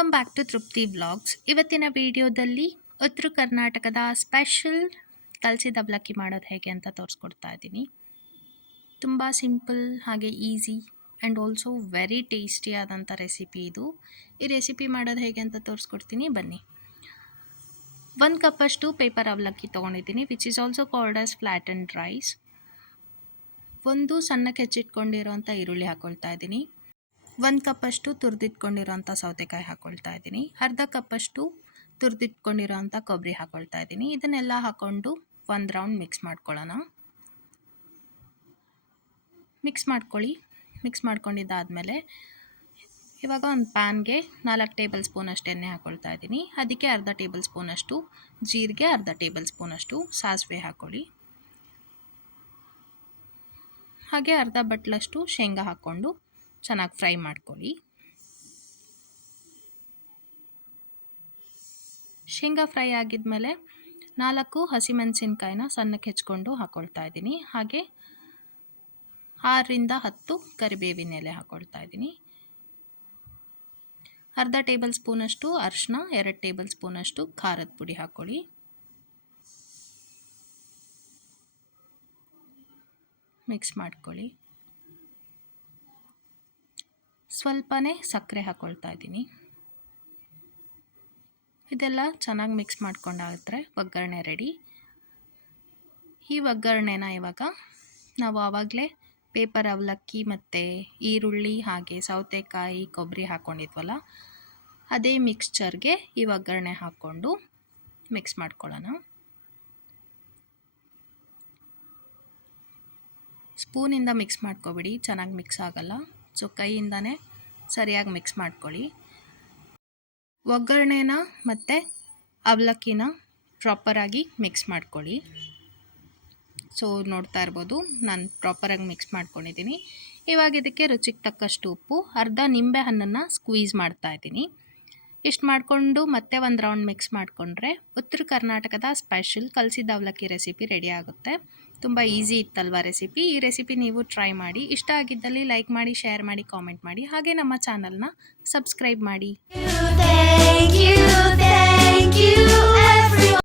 Welcome back to ತೃಪ್ತಿ vlogs. ಇವತ್ತಿನ ವಿಡಿಯೋದಲ್ಲಿ ಉತ್ತರ ಕರ್ನಾಟಕದ ಸ್ಪೆಷಲ್ ಕಲಸಿದ ಅವಲಕ್ಕಿ ಮಾಡೋದು ಹೇಗೆ ಅಂತ ತೋರಿಸ್ಕೊಡ್ತಾ ಇದ್ದೀನಿ. ತುಂಬ ಸಿಂಪಲ್ ಹಾಗೆ easy and also very tasty ಆದಂಥ ರೆಸಿಪಿ ಇದು. ಈ ರೆಸಿಪಿ ಮಾಡೋದು ಹೇಗೆ ಅಂತ ತೋರಿಸ್ಕೊಡ್ತೀನಿ, ಬನ್ನಿ. 1 ಕಪ್ಪಷ್ಟು ಪೇಪರ್ ಅವಲಕ್ಕಿ ತೊಗೊಂಡಿದ್ದೀನಿ, which is also called as flat and rice. ಒಂದು ಸಣ್ಣಕ್ಕೆ ಹೆಚ್ಚಿಟ್ಕೊಂಡಿರೋಂಥ ಈರುಳ್ಳಿ ಹಾಕ್ಕೊಳ್ತಾ ಇದ್ದೀನಿ. 1 ಕಪ್ಪಷ್ಟು ತುರಿದಿಟ್ಕೊಂಡಿರೋಂಥ ಸೌತೆಕಾಯಿ ಹಾಕ್ಕೊಳ್ತಾ ಇದ್ದೀನಿ. ಅರ್ಧ ಕಪ್ಪಷ್ಟು ತುರಿದಿಟ್ಕೊಂಡಿರೋಂಥ ಕೊಬ್ಬರಿ ಹಾಕ್ಕೊಳ್ತಾ ಇದ್ದೀನಿ. ಇದನ್ನೆಲ್ಲ ಹಾಕ್ಕೊಂಡು ಒಂದು ರೌಂಡ್ ಮಿಕ್ಸ್ ಮಾಡ್ಕೊಳ್ಳೋಣ. ಮಿಕ್ಸ್ ಮಾಡ್ಕೊಳ್ಳಿ. ಮಿಕ್ಸ್ ಮಾಡ್ಕೊಂಡಿದ್ದಾದಮೇಲೆ ಇವಾಗ ಒಂದು ಪ್ಯಾನ್ಗೆ 4 ಟೇಬಲ್ ಸ್ಪೂನಷ್ಟು ಎಣ್ಣೆ ಹಾಕ್ಕೊಳ್ತಾ ಇದ್ದೀನಿ. ಅದಕ್ಕೆ ಅರ್ಧ ಟೇಬಲ್ ಸ್ಪೂನಷ್ಟು ಜೀರಿಗೆ, ಅರ್ಧ ಟೇಬಲ್ ಸ್ಪೂನಷ್ಟು ಸಾಸಿವೆ ಹಾಕ್ಕೊಳ್ಳಿ. ಹಾಗೆ ಅರ್ಧ ಬಟ್ಲಷ್ಟು ಶೇಂಗಾ ಹಾಕ್ಕೊಂಡು ಚೆನ್ನಾಗಿ ಫ್ರೈ ಮಾಡ್ಕೊಳ್ಳಿ. ಶೇಂಗಾ ಫ್ರೈ ಆಗಿದ್ಮೇಲೆ 4 ಹಸಿಮೆಣಸಿನ್ಕಾಯಿನ ಸಣ್ಣಕ್ಕೆ ಹೆಚ್ಕೊಂಡು ಹಾಕ್ಕೊಳ್ತಾ ಇದ್ದೀನಿ. ಹಾಗೆ 6ರಿಂದ 10 ಕರಿಬೇವಿನ ಎಲೆ ಹಾಕ್ಕೊಳ್ತಾ ಇದ್ದೀನಿ. ಅರ್ಧ ಟೇಬಲ್ ಸ್ಪೂನಷ್ಟು ಅರಿಶಿನ, 2 ಟೇಬಲ್ ಸ್ಪೂನಷ್ಟು ಖಾರದ ಪುಡಿ ಹಾಕ್ಕೊಳ್ಳಿ. ಮಿಕ್ಸ್ ಮಾಡ್ಕೊಳ್ಳಿ. ಸ್ವಲ್ಪನೇ ಸಕ್ಕರೆ ಹಾಕ್ಕೊಳ್ತಾ ಇದ್ದೀನಿ. ಇದೆಲ್ಲ ಚೆನ್ನಾಗಿ ಮಿಕ್ಸ್ ಮಾಡ್ಕೊಂಡಾದ್ರೆ ಒಗ್ಗರಣೆ ರೆಡಿ. ಈ ಒಗ್ಗರಣೆನ ಇವಾಗ ನಾವು ಆವಾಗಲೇ ಪೇಪರ್ ಅವಲಕ್ಕಿ ಮತ್ತು ಈರುಳ್ಳಿ ಹಾಗೆ ಸೌತೆಕಾಯಿ ಕೊಬ್ಬರಿ ಹಾಕ್ಕೊಂಡಿದ್ವಲ್ಲ, ಅದೇ ಮಿಕ್ಸ್ಚರ್ಗೆ ಈ ಒಗ್ಗರಣೆ ಹಾಕ್ಕೊಂಡು ಮಿಕ್ಸ್ ಮಾಡ್ಕೊಳ್ಳೋಣ. ಸ್ಪೂನಿಂದ ಮಿಕ್ಸ್ ಮಾಡ್ಕೊಬಿಡಿ, ಚೆನ್ನಾಗಿ ಮಿಕ್ಸ್ ಆಗಲ್ಲ. ಸೊ ಕೈಯಿಂದನೇ ಸರಿಯಾಗಿ ಮಿಕ್ಸ್ ಮಾಡ್ಕೊಳ್ಳಿ. ಒಗ್ಗರಣೆನ ಮತ್ತು ಅವಲಕ್ಕಿನ ಪ್ರಾಪರಾಗಿ ಮಿಕ್ಸ್ ಮಾಡ್ಕೊಳ್ಳಿ. ಸೊ ನೋಡ್ತಾ ಇರ್ಬೋದು, ನಾನು ಪ್ರಾಪರಾಗಿ ಮಿಕ್ಸ್ ಮಾಡ್ಕೊಂಡಿದ್ದೀನಿ. ಇವಾಗ ಇದಕ್ಕೆ ರುಚಿಗೆ ತಕ್ಕಷ್ಟು ಉಪ್ಪು, ಅರ್ಧ ನಿಂಬೆ ಹಣ್ಣನ್ನು ಸ್ಕ್ವೀಸ್ ಮಾಡ್ತಾ ಇದ್ದೀನಿ. ಇಷ್ಟು ಮಾಡಿಕೊಂಡು ಮತ್ತೆ ಒಂದು ರೌಂಡ್ ಮಿಕ್ಸ್ ಮಾಡಿಕೊಂಡ್ರೆ ಉತ್ತರ ಕರ್ನಾಟಕದ ಸ್ಪೆಷಲ್ ಕಲಸಿದ ಅವಲಕ್ಕಿ ರೆಸಿಪಿ ರೆಡಿ ಆಗುತ್ತೆ. ತುಂಬ ಈಸಿ ಇತ್ತಲ್ವ ರೆಸಿಪಿ. ಈ ರೆಸಿಪಿ ನೀವು ಟ್ರೈ ಮಾಡಿ. ಇಷ್ಟ ಆಗಿದ್ದಲ್ಲಿ ಲೈಕ್ ಮಾಡಿ, ಶೇರ್ ಮಾಡಿ, ಕಾಮೆಂಟ್ ಮಾಡಿ. ಹಾಗೆ ನಮ್ಮ ಚಾನಲ್ನ ಸಬ್ಸ್ಕ್ರೈಬ್ ಮಾಡಿ. Thank you.